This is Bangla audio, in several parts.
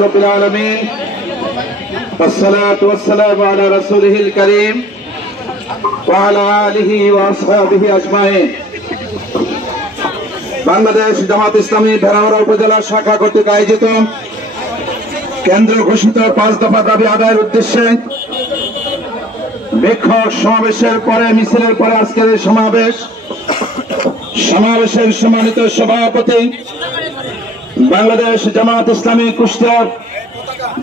रब्बिल आलमीन वस्सलातु वस्सलामु अला रसूलिहिल करीम व अला आलिहि व असहाबिहि अजमाइन। बांग्लादेश জামাত ইসলামী ভেড়ামারা উপজেলা শাখা কর্তৃক আয়োজিত কেন্দ্র ঘোষিত 5 দফা দাবি আদায়ের উদ্দেশ্যে বিক্ষোভ সমাবেশের পরে মিছিলের পরে আজকের এই সমাবেশের সম্মানিত সভাপতি বাংলাদেশ জামাত ইসলামী কুষ্টিয়া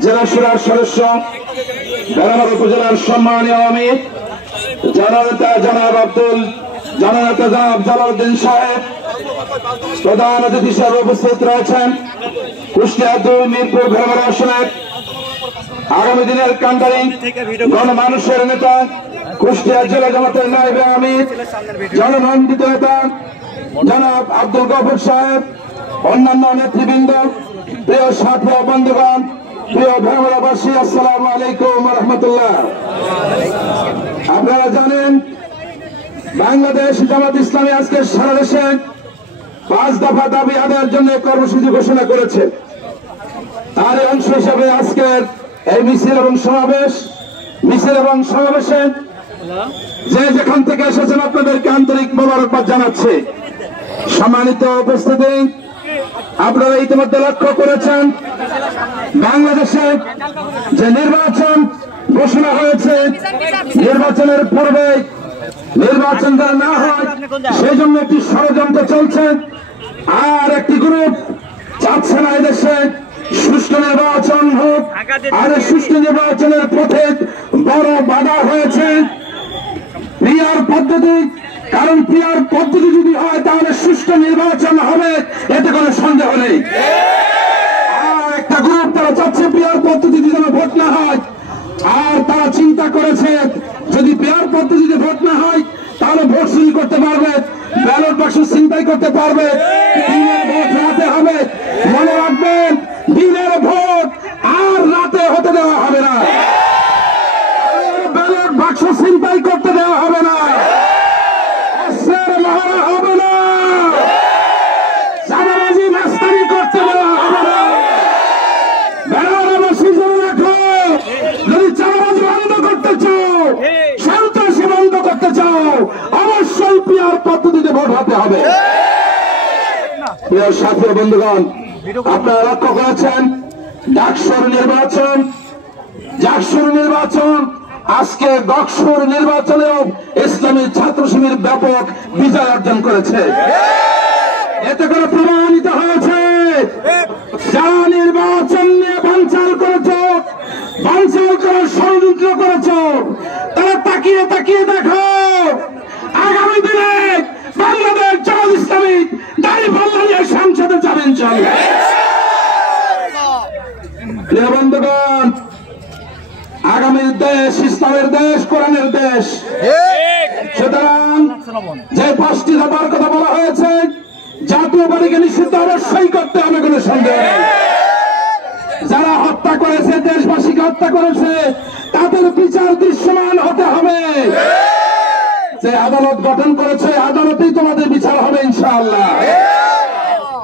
জেলা সুরার সদস্য ভেড়ামারা উপজেলার সম্মানীয় আমির জননেতা জনাব জালালউদ্দিন সাহেব, প্রধান অতিথি হিসেবে উপস্থিত রয়েছেন কুষ্টিয়া 2 মিরপুর ভেড়ামারা আসনের আগামী দিনের কান্ডারি গণমানুষের নেতা কুষ্টিয়া জেলা জামাতের নায়েবে আমির জনমন্ডিত নেতা জনাব আব্দুল গফুর সাহেব, অন্যান্য নেতৃবৃন্দ, প্রিয় সাথী ও বন্ধুগণ, প্রিয় ভেড়ামারাবাসী, আসসালামু আলাইকুম ওয়া রাহমাতুল্লাহ। আপনারা জানেন বাংলাদেশ জামাত ইসলামী আজকে সারা দেশে 5 দফা দাবি আদায়ের জন্য কর্মসূচি ঘোষণা করেছে। তার অংশ হিসাবে আজকের এই মিছিল এবং সমাবেশে যে যেখান থেকে এসেছেন আপনাদেরকে আন্তরিক মোবারকবাদ জানাচ্ছি। সম্মানিত উপস্থিতি, আপনারা ইতিমধ্যে লক্ষ্য করেছেন বাংলাদেশে যে নির্বাচন ঘোষণা হয়েছে, নির্বাচনের পূর্বে নির্বাচন যারা না হয় সেই জন্য একটি ষড়যন্ত্র চলছে। আর একটি গ্রুপ চাচ্ছে না এদেশে সুষ্ঠু নির্বাচন হোক, আর সুষ্ঠু নির্বাচনের পথে বড় বাধা হয়েছে পিআর পদ্ধতি। কারণ পিআর পদ্ধতি যদি হয় তাহলে সুষ্ঠু নির্বাচন হবে, এতে কোনো সন্দেহ নেই। আর একটা গ্রুপ তারা চাচ্ছে পিআর পদ্ধতিতে যেন ভোট না হয়, আর তারা চিন্তা করেছে যদি পিআর পদ্ধতিতে ভোট না হয় তাহলে ভোট চুরি করতে পারবে, ব্যালট বাক্স ছিনতাই করতে পারবে, দিনের ভোট রাতে হবে। মনে রাখবেন, দিনের ভোট আর রাতে হতে দেওয়া হবে না, ব্যালট বাক্স ছিনতাই করতে দেওয়া হবে না, হবে না, চাঁদাবাজি মাস্তানি করতে দেওয়া হবে না। ভেড়ামারাবাসী জেনে রাখো, যদি চাঁদাবাজি বন্ধ করতে চাও, সন্ত্রাসী বন্ধ করতে চাও, অবশ্যই পিআর পদ্ধতিতে ভোট হতে হবে। প্রিয় সাথী ও বন্ধুগণ, আপনারা লক্ষ্য করেছেন ডাকসুর নির্বাচন আজকে গকসুর নির্বাচনেও ইসলামী ছাত্র শিবির ব্যাপক বিজয় অর্জন করেছে। এতে করে প্রমাণিত হয়েছে যারা নির্বাচন নিয়ে বানচাল করার ষড়যন্ত্র করেছ, তারা তাকিয়ে তাকিয়ে দেখো আগামী দিনে বাংলাদেশ জামাত ইসলামী দাঁড়িপাল্লা নিয়ে সংসদে যাবেন। প্রিয় বন্ধুগণ, আগামীর দেশ ইসলামের দেশ, কোরআনের দেশ। সুতরাং যে 5টি দফার কথা বলা হয়েছে, জাতীয় বাড়িকে নিষিদ্ধ অবশ্যই করতে হবে, কোনো সন্দেহ নেই। যারা হত্যা করেছে, দেশবাসীকে হত্যা করেছে, তাদের বিচার দৃশ্যমান হতে হবে। যে আদালত গঠন করেছে, আদালতেই তোমাদের বিচার হবে ইনশাআল্লাহ।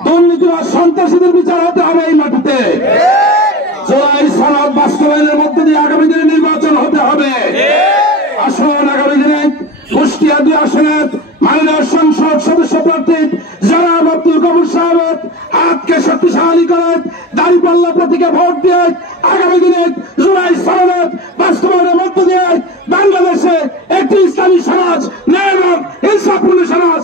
দুর্নীতি আর সন্ত্রাসীদের বিচার হতে হবে এই মাটিতে। জুলাই সনদ বাস্তবায়নের মধ্যে দিয়ে আগামী দিনে নির্বাচন হতে হবে। আসুন আগামী দিনে কুষ্টিয়া 2 আসনের মাননীয় সংসদ সদস্য প্রার্থী জনাব আব্দুল গফুর সাহেব হাতকে শক্তিশালী করে দাঁড়িপাল্লা প্রতীকে ভোট দিয়ে আগামী দিনে জুলাই সনদ বাস্তবায়নের মধ্য দিয়ে বাংলাদেশে একটি ইসলামী সমাজ, ন্যায় এবং ইনসাফপূর্ণ সমাজ